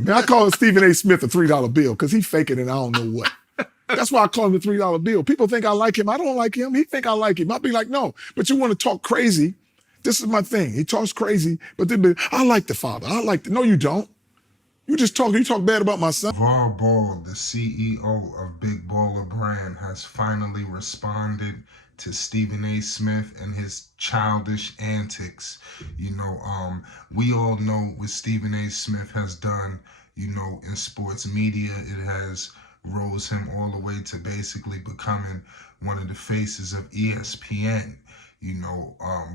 Man, I call Stephen A. Smith a $3 bill because he faking it. I don't know what. That's why I call him the $3 bill. People think I like him. I don't like him. He think I like him. I'll be like, no, but you want to talk crazy. This is my thing. He talks crazy, but then I like the father. I like the, no, you don't. You talk bad about my son. LaVar Ball, the CEO of Big Baller Brand, has finally responded to Stephen A. Smith and his childish antics. We all know what Stephen A. Smith has done, in sports media. It has rose him all the way to basically becoming one of the faces of ESPN,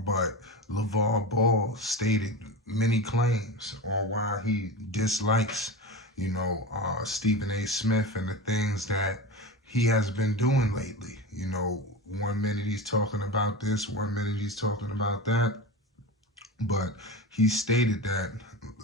but LaVar Ball stated many claims on why he dislikes, Stephen A. Smith and the things that he has been doing lately. 1 minute he's talking about this, 1 minute he's talking about that. But he stated that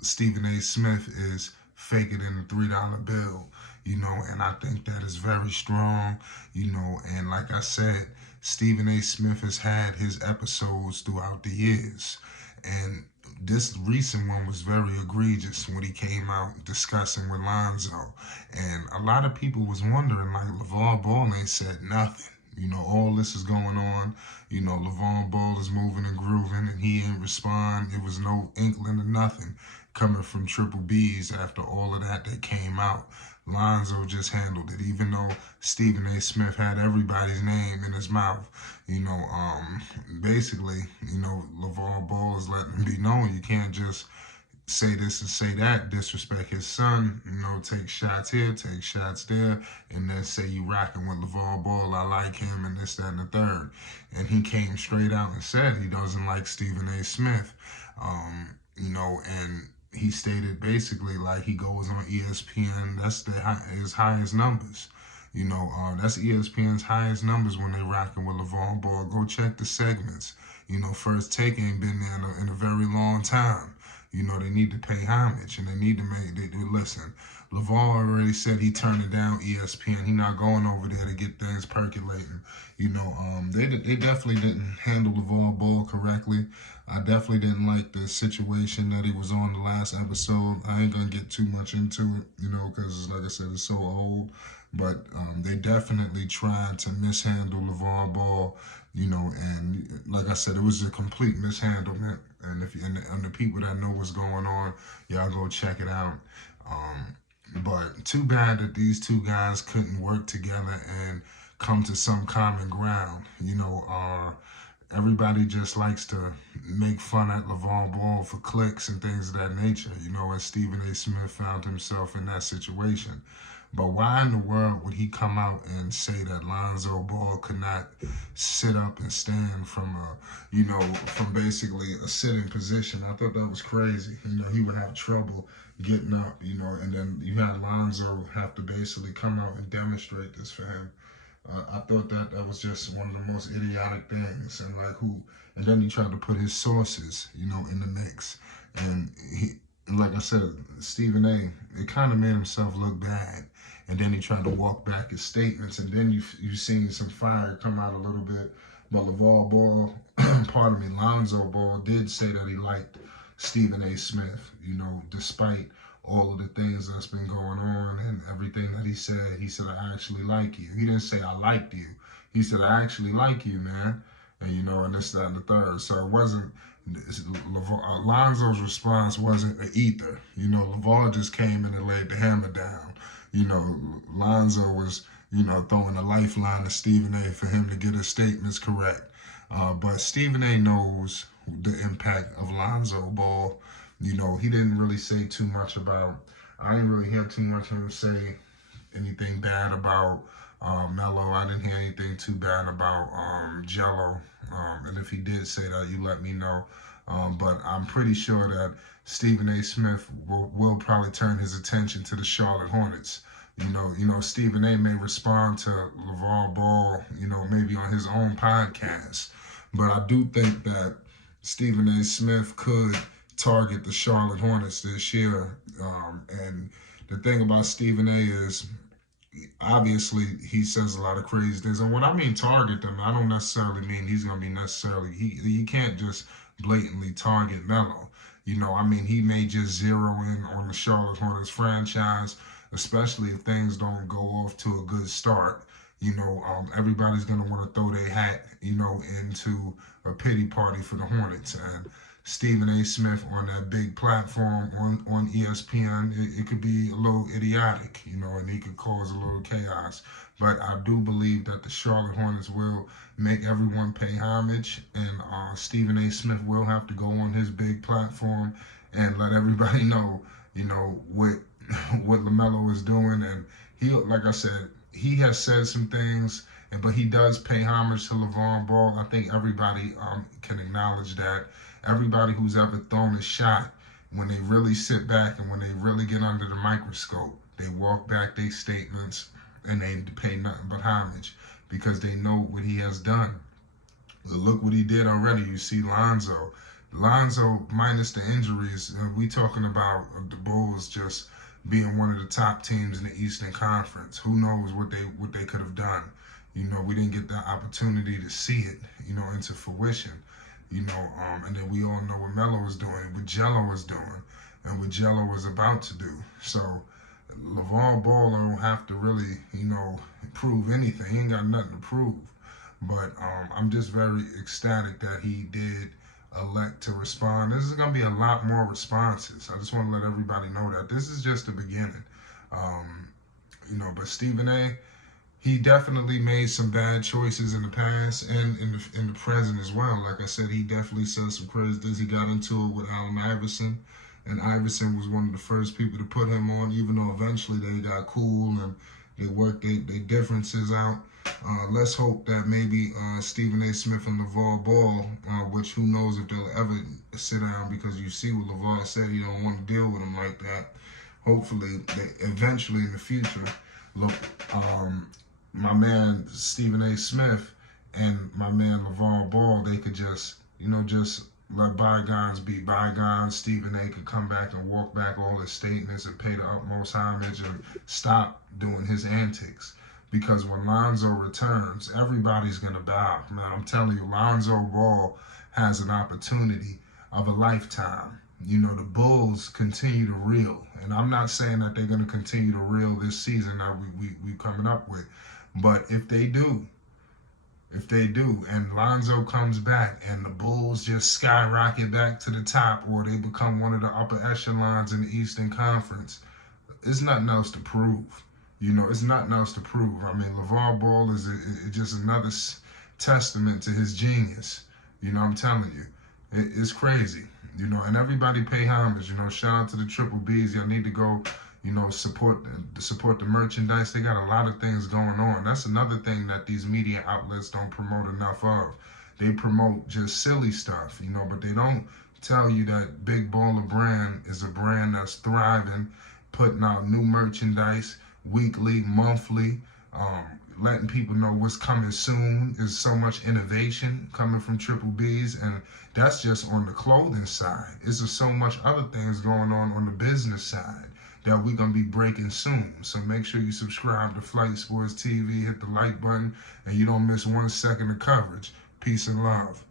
Stephen A. Smith is faker than a $3 bill, and I think that is very strong, and like I said, Stephen A. Smith has had his episodes throughout the years, and this recent one was very egregious when he came out discussing with Lonzo, and a lot of people was wondering, like, LaVar Ball ain't said nothing. All this is going on. LaVar Ball is moving and grooving, and he didn't respond. It was no inkling of nothing coming from Triple B's after all of that came out. Lonzo just handled it, even though Stephen A. Smith had everybody's name in his mouth. Basically, LaVar Ball is letting him be known. You can't just say this and say that, disrespect his son, take shots here, take shots there, and then say you rocking with LaVar Ball, I like him, and this, that, and the third. And he came straight out and said he doesn't like Stephen A. Smith, and he stated basically like he goes on ESPN, that's his highest numbers. That's ESPN's highest numbers when they rocking with LaVar Ball. Go check the segments. First Take ain't been there in a very long time. They need to pay homage, and they need to listen. LaVar already said he turning down ESPN. He not going over there to get things percolating. They definitely didn't handle LaVar Ball correctly. I definitely didn't like the situation that he was on the last episode. I ain't gonna get too much into it, because like I said, it's so old. But they definitely tried to mishandle LaVar Ball, and like I said, it was a complete mishandlement. And and the people that know what's going on, y'all go check it out. But too bad that these two guys couldn't work together and come to some common ground. Everybody just likes to make fun at LaVar Ball for clicks and things of that nature, as Stephen A. Smith found himself in that situation. But why in the world would he come out and say that Lonzo Ball could not sit up and stand from from basically a sitting position? I thought that was crazy. He would have trouble getting up, and then you had Lonzo have to basically come out and demonstrate this for him. I thought that was just one of the most idiotic things, and then he tried to put his sources, in the mix, and like I said, Stephen A. It kind of made himself look bad, and then he tried to walk back his statements, and then you've seen some fire come out a little bit. But LaVar Ball, Lonzo Ball did say that he liked Stephen A. Smith, despite all of the things that's been going on and everything that he said, I actually like you. He didn't say I liked you. He said, I actually like you, man. And, and this, that, and the third. So it wasn't, Lonzo's response wasn't an ether. LaVar just came in and laid the hammer down. Lonzo was, throwing a lifeline to Stephen A. for him to get his statements correct. But Stephen A. knows the impact of Lonzo Ball. He didn't really say too much about, I didn't really hear too much of him say anything bad about Melo. I didn't hear anything too bad about Jello. And if he did say that, you let me know. But I'm pretty sure that Stephen A. Smith will probably turn his attention to the Charlotte Hornets. Stephen A. may respond to LaVar Ball, maybe on his own podcast. But I do think that Stephen A. Smith could target the Charlotte Hornets this year. And the thing about Stephen A. is, obviously, he says a lot of crazy things. And when I mean target them, I don't necessarily mean he's going to be necessarily, he can't just blatantly target Melo. You know, I mean, he may just zero in on the Charlotte Hornets franchise, especially if things don't go off to a good start. You know, everybody's going to want to throw their hat, you know, into a pity party for the Hornets. And Stephen A. Smith on that big platform on ESPN, it could be a little idiotic, you know, and he could cause a little chaos. But I do believe that the Charlotte Hornets will make everyone pay homage, and Stephen A. Smith will have to go on his big platform and let everybody know, you know, what what LaMelo is doing. And he, like I said, he has said some things, but he does pay homage to LaVar Ball. I think everybody can acknowledge that. Everybody who's ever thrown a shot, when they really sit back and when they really get under the microscope, they walk back their statements and they pay nothing but homage because they know what he has done. Look what he did already. You see Lonzo. Lonzo, minus the injuries, we talking about the Bulls just being one of the top teams in the Eastern Conference. Who knows what they could have done? You know, we didn't get the opportunity to see it, you know, into fruition. You know, and then we all know what Melo is doing, what Jello is doing, and what Jello is about to do. So LaVar Ball don't have to really, you know, prove anything. He ain't got nothing to prove. But I'm just very ecstatic that he did elect to respond. This is going to be a lot more responses. I just want to let everybody know that this is just the beginning. You know, but Stephen A., he definitely made some bad choices in the past and in the present as well. Like I said, he definitely said some crazy things. He got into it with Allen Iverson, and Iverson was one of the first people to put him on, even though eventually they got cool and they worked their differences out. Let's hope that maybe Stephen A. Smith and LaVar Ball, which who knows if they'll ever sit down, because you see what LaVar said, he don't want to deal with him like that. Hopefully, they eventually in the future, look, my man Stephen A. Smith and my man LaVar Ball, they could just, you know, just let bygones be bygones. Stephen A. could come back and walk back all his statements and pay the utmost homage and stop doing his antics. Because when Lonzo returns, everybody's going to bow. Man, I'm telling you, Lonzo Ball has an opportunity of a lifetime. You know, the Bulls continue to reel. And I'm not saying that they're going to continue to reel this season that we coming up with. But if they do, and Lonzo comes back and the Bulls just skyrocket back to the top, or they become one of the upper echelons in the Eastern Conference, there's nothing else to prove. You know, it's nothing else to prove. I mean, LaVar Ball is just another testament to his genius. You know, I'm telling you, it's crazy. You know, and everybody pay homage. You know, shout out to the Triple Bs. Y'all need to go, you know, support the merchandise. They got a lot of things going on. That's another thing that these media outlets don't promote enough of. They promote just silly stuff, you know, but they don't tell you that Big Baller Brand is a brand that's thriving, putting out new merchandise weekly, monthly, letting people know what's coming soon. There's so much innovation coming from Triple Bs, and that's just on the clothing side. There's just so much other things going on the business side that we're going to be breaking soon. So make sure you subscribe to Flight Sports TV, hit the like button, and you don't miss 1 second of coverage. Peace and love.